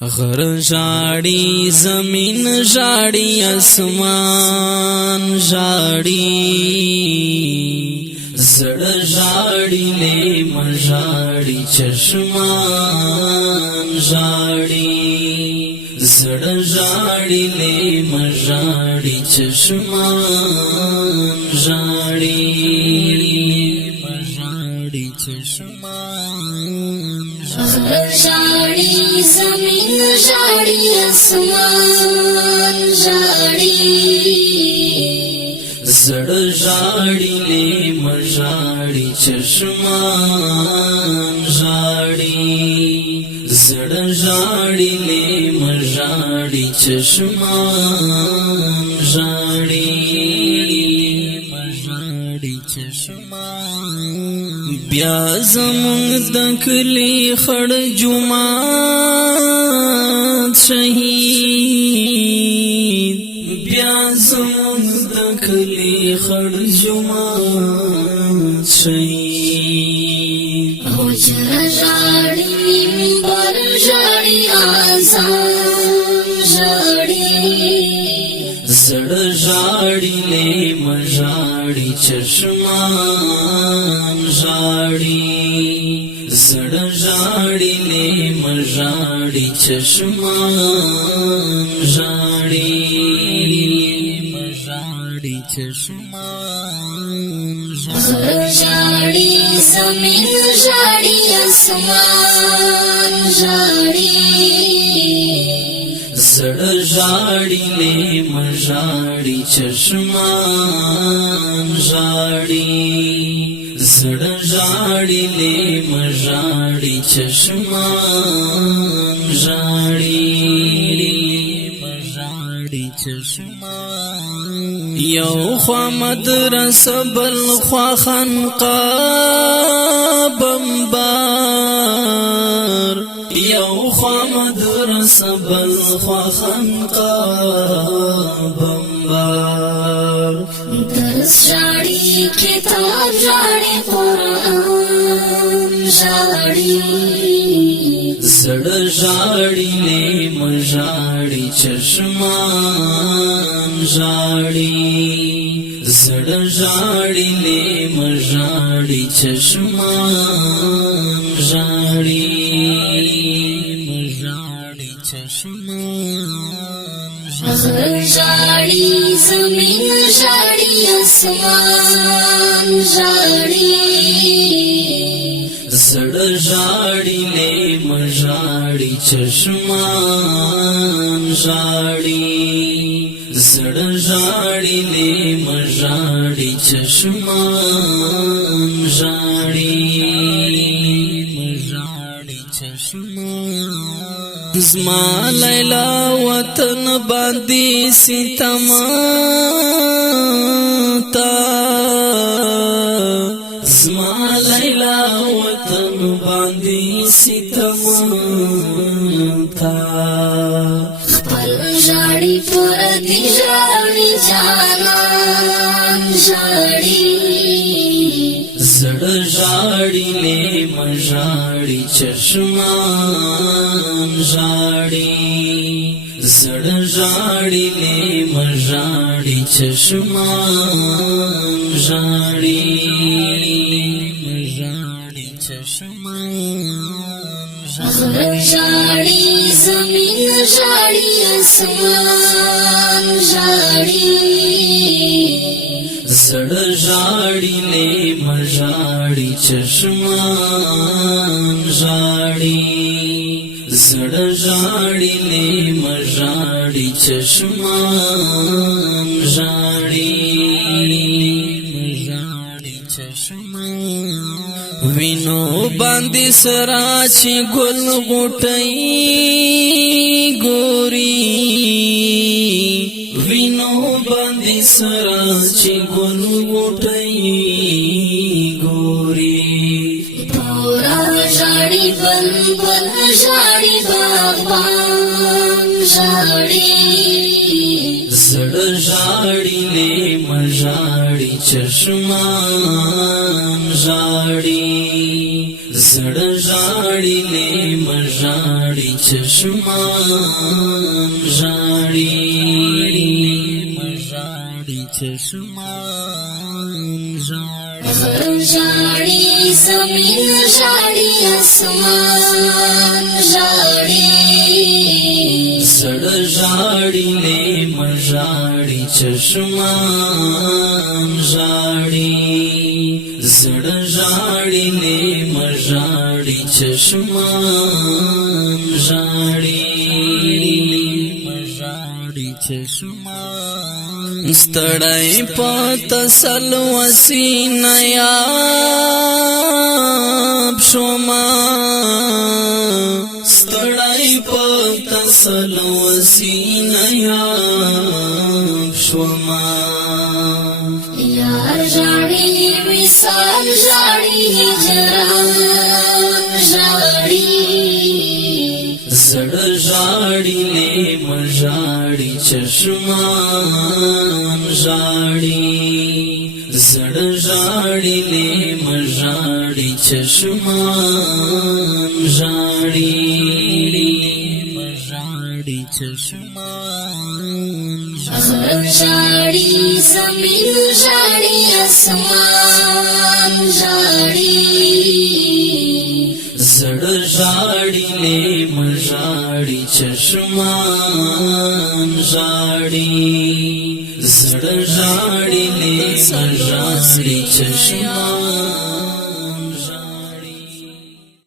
غر ژاړي زمین ژاړي اسمان ژاړي زړه ژاړي لیم ژاړي چشمان ژاړي زړه ژاړي لیم ژاړي چشمان ژاړي ژاړي چشمان ژاړي زمین ژاړي اسمان ژاړي زړه ژاړي لیم ژاړي چشمان ژاړي زړه ژاړي لیم ژاړي چشمان ژاړي ژاړي چشمان بیا زمونږ د کلی خړ جومات شهید بیا زمونږ د کلی خړ جومات شهید حجره ژاړي منبر ژاړي اذان ژاړي زړه ژاړي لیم ژاړي چشمان ژاړي زړه ژاړي لیم ژاړي چشمان ژاړي ژاړي چشمان ژاړي زمین ژاړي اسمان ژاړي زړه ژاړي لیم ژاړي چشمان ژاړي زړه ژاړي لیم ژاړي چشمان ژاړي ژاړي چشمان یو خوا مدرسه بل خوا خانقاه بمبار یو خوا مدرسه بل خوا خانقاه بمبار درس ژاړي کتاب ژاړي قرآن ژاړي زړه ژاړي لیم ژاړي چشمان ژاړي زړه ژاړي لیم ژاړي چشمان ژاړي ژاړي چشمان ژاړي زمین ژاړي اسمان ژاړي زړه ژاړي لیم ژاړي چشمان ژاړي زړه ژاړي لیم ژاړي چشمان ژاړي ژاړي چشمان زما لیلا وطن باندې ستم تا زما لیلا وطن باندې ستم تا خپل ژاړي پر دې ژاړي جانان ژاړي زړه ژاړي لیم ژاړي چشمان ژاړي زړه ژاړي لیم ژاړي چشمان ژاړي ژاړي چشمان ژاړي زمین ژاړي اسمان ژاړي زړه ژاړي لیم ژاړي چشمان ژاړي زړه ژاړي لیم ژاړي چشمان ژاړي ژاړي چشمان وینو باندې سرا چې ګل غوټۍ ګوري وینو باندې سرا چې ګل غوټۍ ګوري پورا ژاړي بلبل ژاړي باغبان ژاړي زړه ژاړي لیم ژاړي چشمان ژاړي زړه ژاړي لیم ژاړي چشمان چشمان ژاړي مژاړي چشمان غرم ژاړي زمین ژاړي اسمان ژاړي سړه ژاړي لیم ژاړي چشمان ژاړي زړه ژاړي لیم ژاړي چشمان ژاړي ژاړي چشمان ستړی په تسل وسینه یاب شوما ستړی په تسل وسینه یاب شوما یار ژاړي وصال ژاړي هجران ژاړي زړه ژاړي لیم ژاړي چشمان ژاړي زړه ژاړي لیم ژاړي چشمان ژاړي ژاړي چشمان غرم ژاړي زمین ژاړي اسمان ژاړي زړه ژاړي لیم ژاړي چشمان ژاړي زړه ژاړي لیم ژاړي چشمان